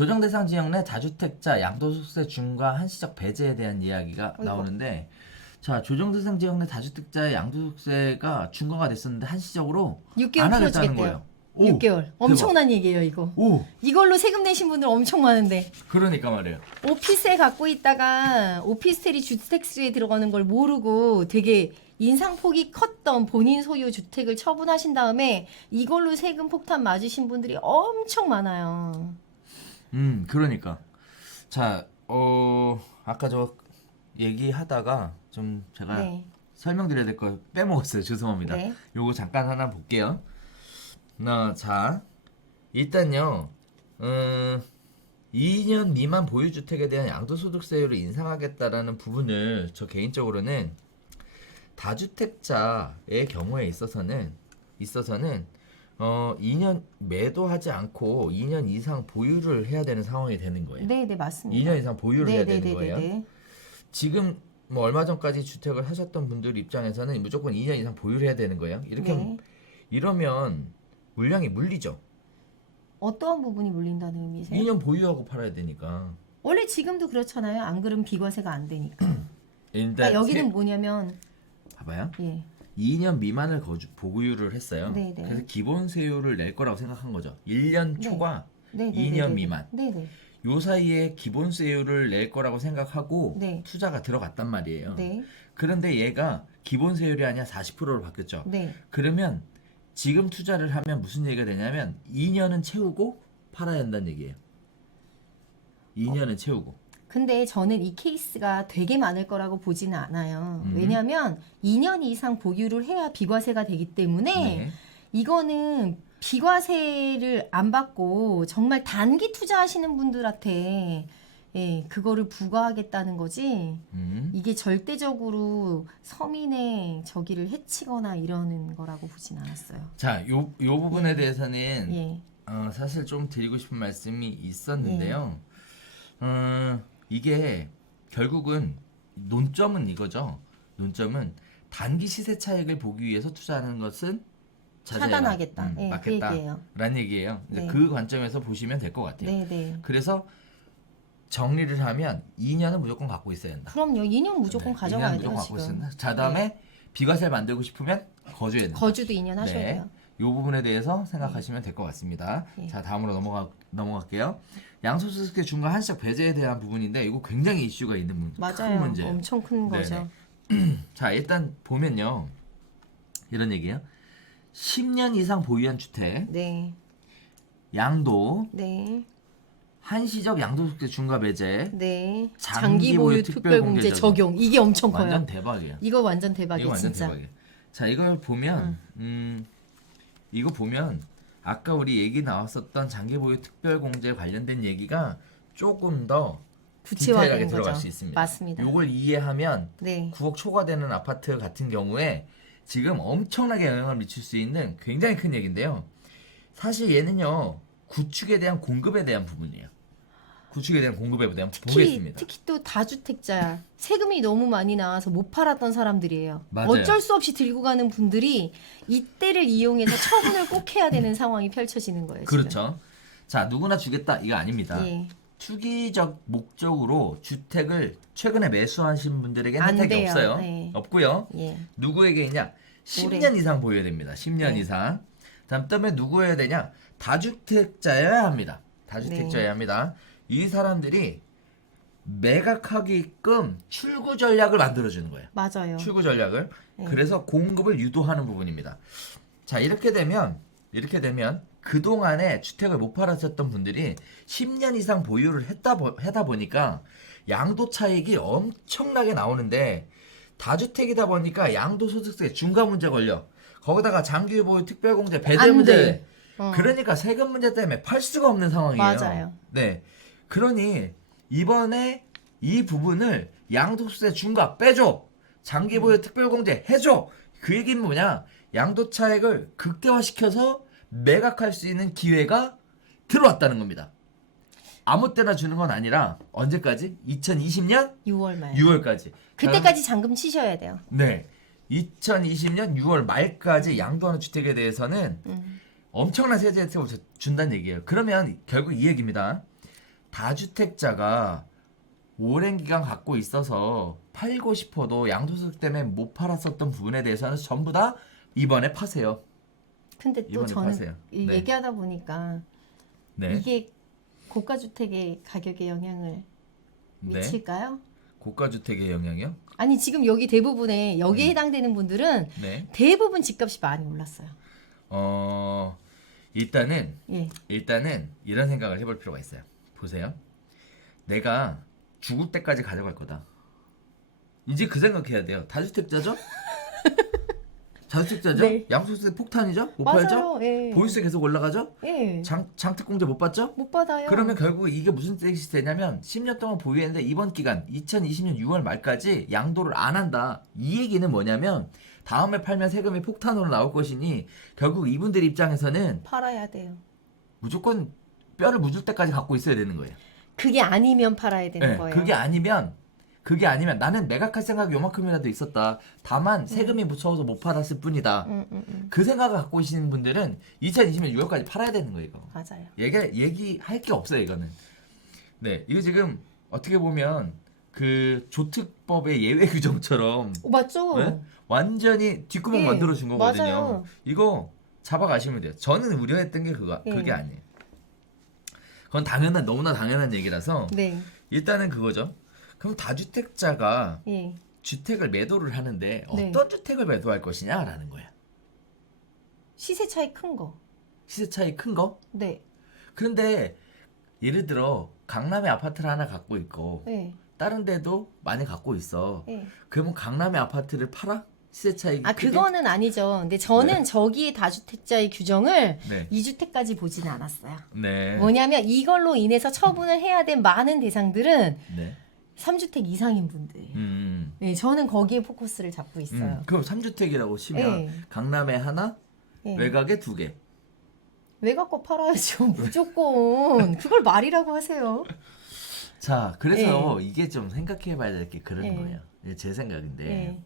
조정 대상 지역 내 다주택자 양도소득세 중과 한시적 배제에 대한 이야기가 나오는데, 자, 조정 대상 지역 내 다주택자의 양도소득세가 중과가 됐었는데 한시적으로 6개월 안 하겠다는 풀어주겠대요. 거예요. 6개월. 엄청난 얘기예요, 이거. 오, 이걸로 세금 내신 분들 엄청 많은데. 그러니까 말이에요. 오피스텔 갖고 있다가 오피스텔이 주택수에 들어가는 걸 모르고 되게 인상폭이 컸던 본인 소유 주택을 처분하신 다음에 이걸로 세금 폭탄 맞으신 분들이 엄청 많아요. 그러니까. 자, 아까 저 얘기하다가 좀 제가 네. 설명드려야 될 거 빼먹었어요. 죄송합니다. 네. 요거 잠깐 하나 볼게요. 자, 일단요, 2년 미만 보유주택에 대한 양도소득세율을 인상하겠다라는 부분을 저 개인적으로는 다주택자의 경우에 있어서는 2년 매도하지 않고 2년 이상 보유를 해야 되는 상황이 되는 거예요. 네, 네, 맞습니다. 2년 이상 보유를 해야 되는 네, 거예요. 네. 지금 뭐 얼마 전까지 주택을 하셨던 분들 입장에서는 무조건 2년 이상 보유를 해야 되는 거예요. 이렇게 네. 이러면 물량이 물리죠. 어떠한 부분이 물린다는 의미세요? 2년 보유하고 팔아야 되니까. 원래 지금도 그렇잖아요. 안 그러면 비과세가 안 되니까. 일단 그러니까 여기는 뭐냐면 봐봐요. 예. 2년 미만을 보유를 했어요. 네, 네. 그래서 기본세율을 낼 거라고 생각한 거죠. 1년 네. 초과 네, 네, 2년 네, 네, 미만. 네, 네. 요 사이에 기본세율을 낼 거라고 생각하고 네. 투자가 들어갔단 말이에요. 네. 그런데 얘가 기본세율이 아니라 40%로 바뀌었죠. 네. 그러면 지금 투자를 하면 무슨 얘기가 되냐면 2년은 채우고 팔아야 한다는 얘기예요. 2년은 채우고. 근데 저는 이 케이스가 되게 많을 거라고 보지는 않아요. 음. 왜냐하면 2년 이상 보유를 해야 비과세가 되기 때문에 네. 이거는 비과세를 안 받고 정말 단기 투자하시는 분들한테 예, 그거를 부과하겠다는 거지. 이게 절대적으로 서민의 저기를 해치거나 이러는 거라고 보진 않았어요. 자, 요 부분에 대해서는 예. 사실 좀 드리고 싶은 말씀이 있었는데요. 이게 결국은 논점은 이거죠. 논점은 단기 시세 차익을 보기 위해서 투자하는 것은 차단하겠다. 예, 그 막겠다. 얘기예요. 라는 얘기예요. 이제 네. 그 관점에서 보시면 될 것 같아요. 네, 네. 그래서 정리를 하면 2년은 무조건 갖고 있어야 된다. 그럼요. 2년 무조건 네, 가져가야 2년 돼요, 무조건 갖고 있어야 지금. 된다. 자, 다음에 비과세를 만들고 싶으면 거주해야 된다. 거주도 2년 하셔야 네. 돼요. 이 부분에 대해서 생각하시면 될 것 같습니다. 네. 자, 다음으로 넘어갈게요. 양소득세 중과 한시적 배제에 대한 부분인데 이거 굉장히 이슈가 있는 큰 맞아요. 문제예요. 엄청 큰 네네. 거죠. 자, 일단 보면요. 이런 얘기예요. 10년 이상 보유한 주택, 네. 양도, 네. 한시적 양도소득세 중과 배제, 네. 장기 장기 보유 보유 특별공제 적용. 이게 엄청 커요. 완전 대박이에요. 이거 완전 대박이에요, 이거 완전 진짜. 대박이에요. 자, 이걸 보면 이거 보면 아까 우리 얘기 나왔었던 장기 보유 특별공제 관련된 얘기가 조금 더 디테일하게 구체화된 들어갈 거죠. 수 있습니다. 맞습니다. 요걸 이해하면 네. 9억 초과되는 아파트 같은 경우에 지금 엄청나게 영향을 미칠 수 있는 굉장히 큰 얘기인데요. 사실 얘는요, 구축에 대한 공급에 대한 부분이에요. 구축에 대한 공급에 대한 보겠습니다. 특히 또 다주택자 세금이 너무 많이 나와서 못 팔았던 사람들이에요. 맞아요. 어쩔 수 없이 들고 가는 분들이 이때를 이용해서 처분을 꼭 해야 되는 상황이 펼쳐지는 거예요. 지금. 그렇죠. 자, 누구나 주겠다 이거 아닙니다. 예. 투기적 목적으로 주택을 최근에 매수하신 분들에게는 안 혜택이 돼요. 없어요. 네. 없고요. 예. 누구에게 있냐? 10년 이상 보유해야 됩니다. 10년 네. 이상. 다음에 누구여야 되냐? 다주택자여야 합니다. 다주택자여야 합니다. 이 사람들이 매각하게끔 출구 전략을 만들어주는 거예요. 맞아요. 출구 전략을. 네. 그래서 공급을 유도하는 부분입니다. 자, 이렇게 되면 그동안에 주택을 못 팔았었던 분들이 10년 이상 보유를 하다 보니까 양도 차익이 엄청나게 나오는데 다주택이다 보니까 양도소득세 중과 문제 걸려. 거기다가 장기 보유 특별공제 배제 안 문제. 돼. 그러니까 세금 문제 때문에 팔 수가 없는 상황이에요. 맞아요. 네. 그러니 이번에 이 부분을 양도소득세 중과 빼줘. 장기 보유 특별공제 해줘. 그 얘기는 뭐냐? 양도 차익을 극대화시켜서 매각할 수 있는 기회가 들어왔다는 겁니다. 아무 때나 주는 건 아니라 언제까지? 2020년 6월 말. 6월까지. 그때까지 잔금 치셔야 돼요. 네. 2020년 6월 말까지 양도하는 주택에 대해서는 엄청난 세제 혜택을 준다는 얘기예요. 그러면 결국 이 얘기입니다. 다주택자가 오랜 기간 갖고 있어서 팔고 싶어도 양도소득 때문에 못 팔았었던 부분에 대해서는 전부 다 이번에 파세요. 근데 또 이번에 저는 파세요. 네. 얘기하다 보니까 네. 이게 고가주택의 가격에 영향을 네. 미칠까요? 고가주택의 영향이요? 아니 지금 여기 대부분의 여기에 해당되는 분들은 네. 대부분 집값이 많이 올랐어요. 일단은 예. 이런 생각을 해볼 필요가 있어요. 보세요. 내가 죽을 때까지 가져갈 거다. 이제 그 생각해야 돼요. 다주택자죠? 다주택자죠? 네. 양도소득 폭탄이죠? 못 팔죠? 맞아요. 예. 보유세 계속 올라가죠? 예. 장특공제 못 받죠? 못 받아요. 그러면 결국 이게 무슨 뜻이 되냐면 10년 동안 보유했는데 이번 기간 2020년 6월 말까지 양도를 안 한다. 이 얘기는 뭐냐면 다음에 팔면 세금이 폭탄으로 나올 것이니 결국 이분들 입장에서는 팔아야 돼요. 무조건 뼈를 묻을 때까지 갖고 있어야 되는 거예요. 그게 아니면 팔아야 되는 네, 거예요. 그게 아니면 나는 매각할 생각이 요만큼이라도 있었다. 다만 세금이 무서워서 못 팔았을 뿐이다. 그 생각을 갖고 계시는 분들은 2020년 6월까지 팔아야 되는 거예요. 이거. 맞아요. 얘기할 게 없어요. 이거는. 네, 이거 지금 어떻게 보면 그 조특법의 예외 규정처럼 맞죠? 네? 완전히 뒷구멍 예, 만들어 준 거거든요. 맞아요. 이거 잡아가시면 돼요. 저는 우려했던 게 그게 아니에요. 그건 너무나 당연한 얘기라서 네. 일단은 그거죠. 그럼 다주택자가 예. 주택을 매도를 하는데 네. 어떤 주택을 매도할 것이냐라는 거야. 시세 차이 큰 거. 시세 차이 큰 거? 네. 그런데 예를 들어 강남에 아파트를 하나 갖고 있고 네. 다른 데도 많이 갖고 있어. 네. 그러면 강남에 아파트를 팔아? 시세 차이 아 크게? 그거는 아니죠. 근데 저는 저기에 다주택자의 규정을 네. 2주택까지 보지는 않았어요. 네. 뭐냐면 이걸로 인해서 처분을 해야 된 많은 대상들은 네. 3주택 이상인 분들. 네, 저는 거기에 포커스를 잡고 있어요. 그럼 3주택이라고 치면 네. 강남에 하나, 네. 외곽에 2개. 외곽 거 팔아야죠. 무조건. 그걸 말이라고 하세요. 자, 그래서 이게 좀 생각해 봐야 될 게 그런 네. 거예요. 이게 제 생각인데 네.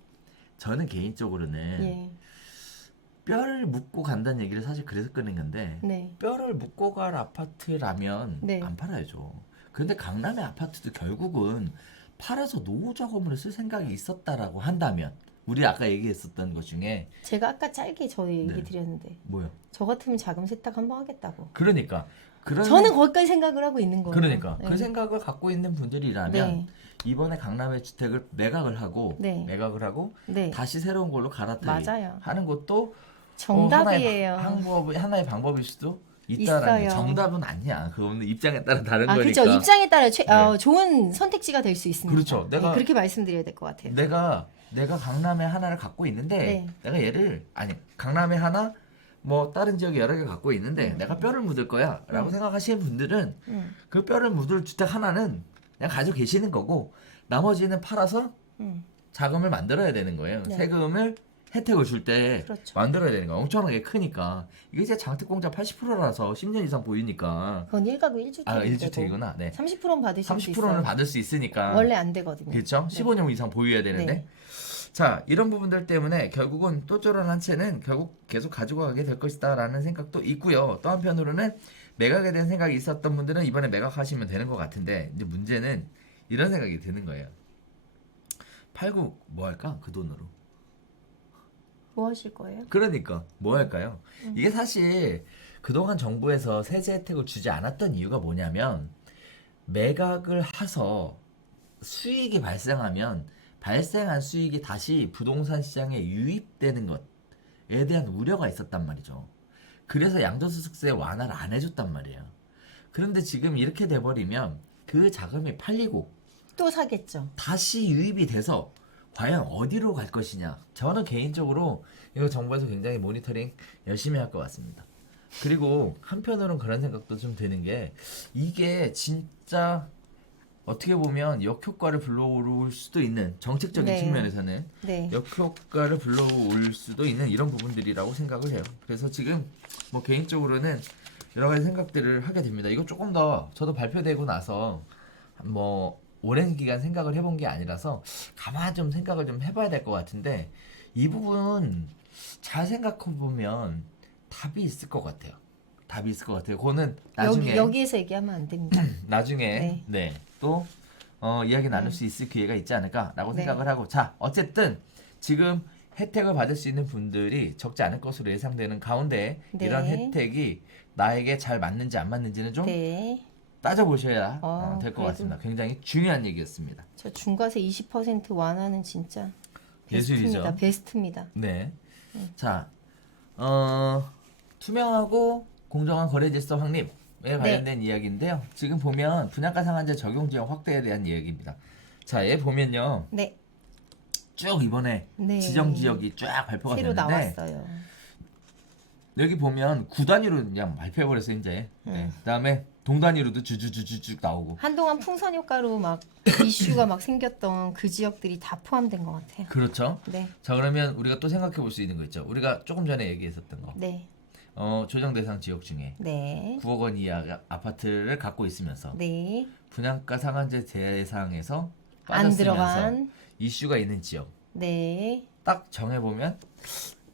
저는 개인적으로는 예. 뼈를 묻고 간다는 얘기를 사실 그래서 꺼낸 건데 네. 뼈를 묻고 갈 아파트라면 네. 안 팔아야죠. 그런데 강남의 아파트도 결국은 팔아서 노후 자금으로 쓸 생각이 있었다라고 한다면 우리 아까 얘기했었던 것 중에 제가 아까 짧게 저 얘기 네. 드렸는데 뭐요? 저 같으면 자금 세탁 한번 하겠다고. 그러니까 저는 거기까지 생각을 하고 있는 거예요. 그러니까 네. 그 생각을 갖고 있는 분들이라면 네. 이번에 강남의 주택을 매각을 하고 네. 네. 다시 새로운 걸로 갈아타기 맞아요. 하는 것도 정답이에요. 하나의 방법일 수도 있다라는 있어요. 정답은 아니야. 그거는 입장에 따라 다른 아, 거니까. 그렇죠. 입장에 따라 네. 좋은 선택지가 될 수 있습니다. 그렇죠. 내가- 네, 그렇게 말씀드려야 될 것 같아요. 내가 강남에 하나를 갖고 있는데 네. 내가 강남에 하나 뭐 다른 지역에 여러 개 갖고 있는데 내가 뼈를 묻을 거야라고 생각하시는 분들은 그 뼈를 묻을 주택 하나는 그냥 가지고 계시는 거고 나머지는 팔아서 음. 자금을 만들어야 되는 거예요. 네. 세금을 혜택을 줄 때 그렇죠. 만들어야 되는 거야. 엄청나게 크니까. 이게 이제 장특공자 80%라서 10년 이상 보유니까. 그건 1가구 1주택. 아, 1주택이구나. 네. 30%는 받으실 수 30%는 있어요. 받을 수 있으니까. 원래 안 되거든요. 그렇죠? 15년 이상 보유해야 되는데. 네. 자, 이런 부분들 때문에 결국은 또저런 한 채는 결국 계속 가지고 가게 될 것이다라는 생각도 있고요. 또 한편으로는 매각에 대한 생각이 있었던 분들은 이번에 매각하시면 되는 것 같은데 이제 문제는 이런 생각이 드는 거예요. 팔고 뭐 할까? 그 돈으로. 뭐 하실 거예요? 그러니까 뭐 할까요? 이게 사실 그동안 정부에서 세제 혜택을 주지 않았던 이유가 뭐냐면 매각을 해서 수익이 발생하면 발생한 수익이 다시 부동산 시장에 유입되는 것에 대한 우려가 있었단 말이죠. 그래서 양도소득세 완화를 안 해줬단 말이에요. 그런데 지금 이렇게 돼버리면 그 자금이 팔리고 또 사겠죠. 다시 유입이 돼서 과연 어디로 갈 것이냐. 저는 개인적으로 이거 정부에서 굉장히 모니터링 열심히 할 것 같습니다. 그리고 한편으로는 그런 생각도 좀 드는 게 이게 진짜 어떻게 보면 역효과를 불러올 수도 있는 정책적인 네. 측면에서는 네. 역효과를 불러올 수도 있는 이런 부분들이라고 생각을 해요. 그래서 지금 뭐 개인적으로는 여러 가지 생각들을 하게 됩니다. 이거 조금 더 저도 발표되고 나서 뭐 오랜 기간 생각을 해본 게 아니라서 가만 좀 생각을 좀 해봐야 될 것 같은데 이 부분 잘 생각해 보면 답이 있을 것 같아요. 답이 있을 것 같아요. 그거는 나중에 여기에서 얘기하면 안 됩니다. 나중에 또 이야기 나눌 수 있을 기회가 있지 않을까라고 네. 생각을 하고 자 어쨌든 지금 혜택을 받을 수 있는 분들이 적지 않을 것으로 예상되는 가운데 네. 이런 혜택이 나에게 잘 맞는지 안 맞는지는 좀 네. 따져보셔야 될 것 그래도 같습니다. 굉장히 중요한 얘기였습니다. 저 중과세 20% 완화는 진짜 예술이죠. 베스트입니다. 베스트입니다. 네. 자, 투명하고 공정한 거래 질서 확립에 관련된 이야기인데요. 지금 보면 분양가 상한제 적용 지역 확대에 대한 이야기입니다. 자, 얘 보면요. 네. 쭉 이번에 네. 지정 지역이 쫙 발표가 새로 됐는데 나왔어요. 여기 보면 구 단위로 그냥 발표해버렸어요 이제. 네. 그다음에 동 단위로도 주주주주쭉 나오고. 한동안 풍선 효과로 막 이슈가 막 생겼던 그 지역들이 다 포함된 것 같아요. 그렇죠. 네. 자 그러면 우리가 또 생각해 볼 수 있는 거 있죠. 우리가 조금 전에 얘기했었던 거. 네. 조정 대상 지역 중에 네. 9억 원 이하 아파트를 갖고 있으면서 네. 분양가 상한제 대상에서 안 빠졌으면서 들어간. 이슈가 있는 지역 네. 딱 정해보면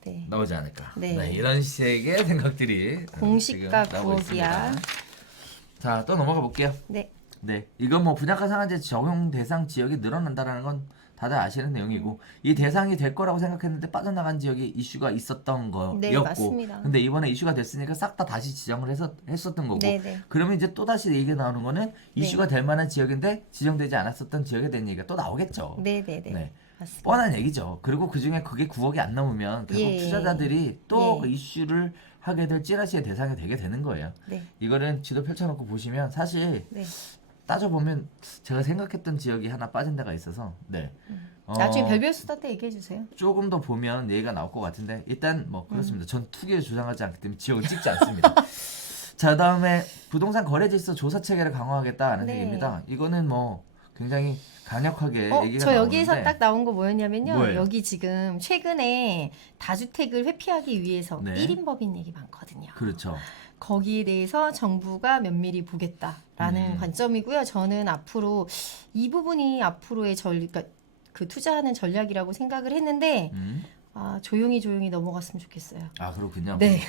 네. 나오지 않을까. 네. 이런 식의 생각들이 공시가 지금 나오고 9억이야. 있습니다. 자, 또 넘어가 볼게요. 네. 네, 이건 뭐 분양가 상한제 적용 대상 지역이 늘어난다라는 건 다들 아시는 내용이고 이 대상이 될 거라고 생각했는데 빠져나간 지역이 이슈가 있었던 네, 거였고 맞습니다. 근데 이번에 이슈가 됐으니까 싹 다 다시 지정을 했었던 거고 네, 네. 그러면 이제 또 다시 얘기가 나오는 거는 이슈가 될 만한 지역인데 지정되지 않았었던 지역에 대한 얘기가 또 나오겠죠. 네, 네, 네. 네. 맞습니다. 뻔한 얘기죠. 그리고 그 중에 그게 9억이 안 넘으면 결국 예. 투자자들이 또 예. 그 이슈를 하게 될 찌라시의 대상이 되게 되는 거예요. 네. 이거는 지도 펼쳐놓고 보시면 사실 네. 따져보면 제가 생각했던 지역이 하나 빠진 데가 있어서 네. 나중에 별별 수다 때 얘기해 주세요. 조금 더 보면 얘기가 나올 것 같은데 일단 뭐 그렇습니다. 전 투기를 주장하지 않기 때문에 지역을 찍지 않습니다. 자 다음에 부동산 거래 질서 조사 체계를 강화하겠다는 네. 얘기입니다. 이거는 뭐 굉장히 강력하게 얘기가 저 여기에서 나오는데 딱 나온 거 뭐였냐면요. 뭐예요? 여기 지금 최근에 다주택을 회피하기 위해서 네. 1인 법인 얘기 많거든요. 그렇죠. 거기에 대해서 정부가 면밀히 보겠다라는 관점이고요. 저는 앞으로 이 부분이 앞으로의 그러니까 그 투자하는 전략이라고 생각을 했는데 조용히 넘어갔으면 좋겠어요. 아 그렇군요. 네.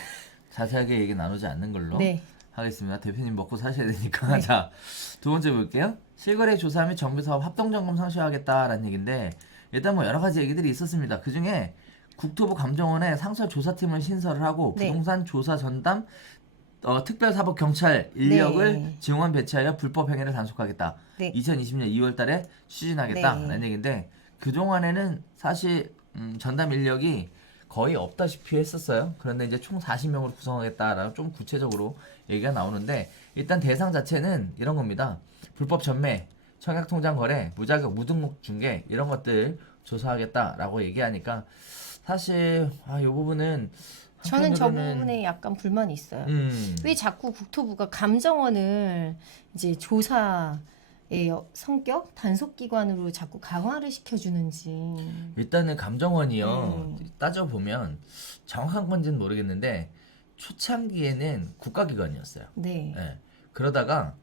자세하게 얘기 나누지 않는 걸로 네. 하겠습니다. 대표님 먹고 사셔야 되니까. 네. 자, 두 번째 볼게요. 실거래 조사 및 정비사업 합동점검 상시하겠다라는 얘기인데 일단 뭐 여러 가지 얘기들이 있었습니다. 그 중에 국토부 감정원에 상설 조사팀을 신설을 하고 네. 부동산 조사 전담 특별사법 경찰 인력을 네. 증원 배치하여 불법 행위를 단속하겠다. 네. 2020년 2월달에 추진하겠다라는 네. 얘기인데 그 동안에는 사실 전담 인력이 거의 없다시피 했었어요. 그런데 이제 총 40명으로 구성하겠다라는 좀 구체적으로 얘기가 나오는데 일단 대상 자체는 이런 겁니다. 불법 전매, 청약 통장 거래, 무자격 무등록 중개 이런 것들 조사하겠다라고 얘기하니까 사실 이 부분은 저는 저 한편으로는 부분에 약간 불만이 있어요. 음. 왜 자꾸 국토부가 감정원을 이제 조사의 성격 단속기관으로 자꾸 강화를 시켜주는지. 일단은 감정원이요 따져보면 정확한 건지는 모르겠는데 초창기에는 국가기관이었어요. 네. 예. 그러다가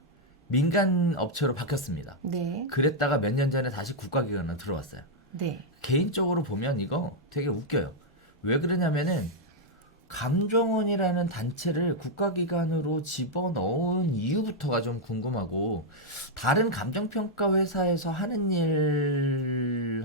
민간 업체로 바뀌었습니다. 네. 그랬다가 몇 년 전에 다시 국가기관으로 들어왔어요. 네. 개인적으로 보면 이거 되게 웃겨요. 왜 그러냐면은 감정원이라는 단체를 국가기관으로 집어넣은 이유부터가 좀 궁금하고 다른 감정평가 회사에서 하는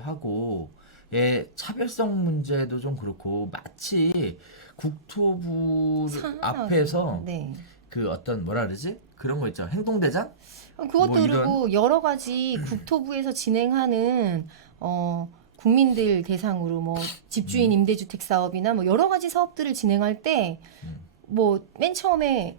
일하고의 차별성 문제도 좀 그렇고 마치 국토부 앞에서 네. 그 어떤 뭐라 그러지? 그런 거 있죠. 행동대장? 그것도 뭐 이런- 그리고 여러 가지 국토부에서 진행하는 국민들 대상으로 뭐 집주인 임대주택 사업이나 뭐 여러 가지 사업들을 진행할 때 뭐 맨 처음에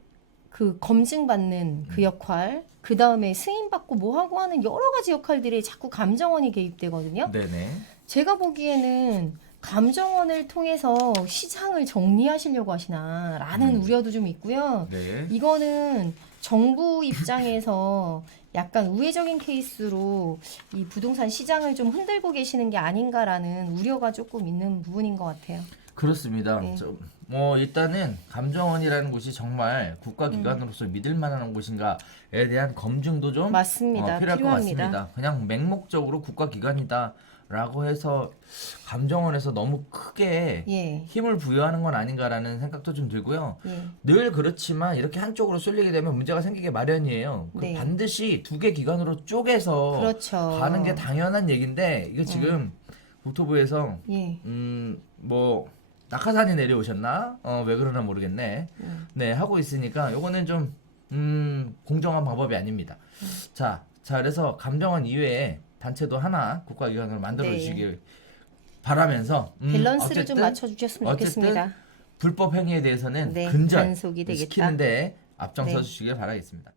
그 검증받는 그 역할, 그 다음에 승인받고 뭐 하고 하는 여러 가지 역할들이 자꾸 감정원이 개입되거든요. 네네. 제가 보기에는 감정원을 통해서 시장을 정리하시려고 하시나라는 우려도 좀 있고요. 네. 이거는 정부 입장에서 약간 우회적인 케이스로 이 부동산 시장을 좀 흔들고 계시는 게 아닌가라는 우려가 조금 있는 부분인 것 같아요. 그렇습니다. 네. 뭐 일단은 감정원이라는 곳이 정말 국가기관으로서 믿을 만한 곳인가에 대한 검증도 좀 맞습니다. 필요할 것 필요합니다. 같습니다. 그냥 맹목적으로 국가기관이다 라고 해서 감정원에서 너무 크게 예. 힘을 부여하는 건 아닌가라는 생각도 좀 들고요. 예. 늘 그렇지만 이렇게 한쪽으로 쏠리게 되면 문제가 생기게 마련이에요. 네. 반드시 두 개 기관으로 쪼개서 그렇죠. 가는 게 당연한 얘기인데 이거 지금 국토부에서 예. 뭐 낙하산이 내려오셨나? 왜 그러나 모르겠네. 네, 하고 있으니까 요거는 좀 공정한 방법이 아닙니다. 자, 그래서 감정원 이외에 단체도 하나 국가기관으로 만들어 네. 주시길 바라면서 밸런스를 좀 어쨌든 맞춰주셨으면 좋겠습니다. 불법 행위에 대해서는 네, 근절 단속이 되겠다. 시키는데 앞장서 네. 주시길 바라겠습니다.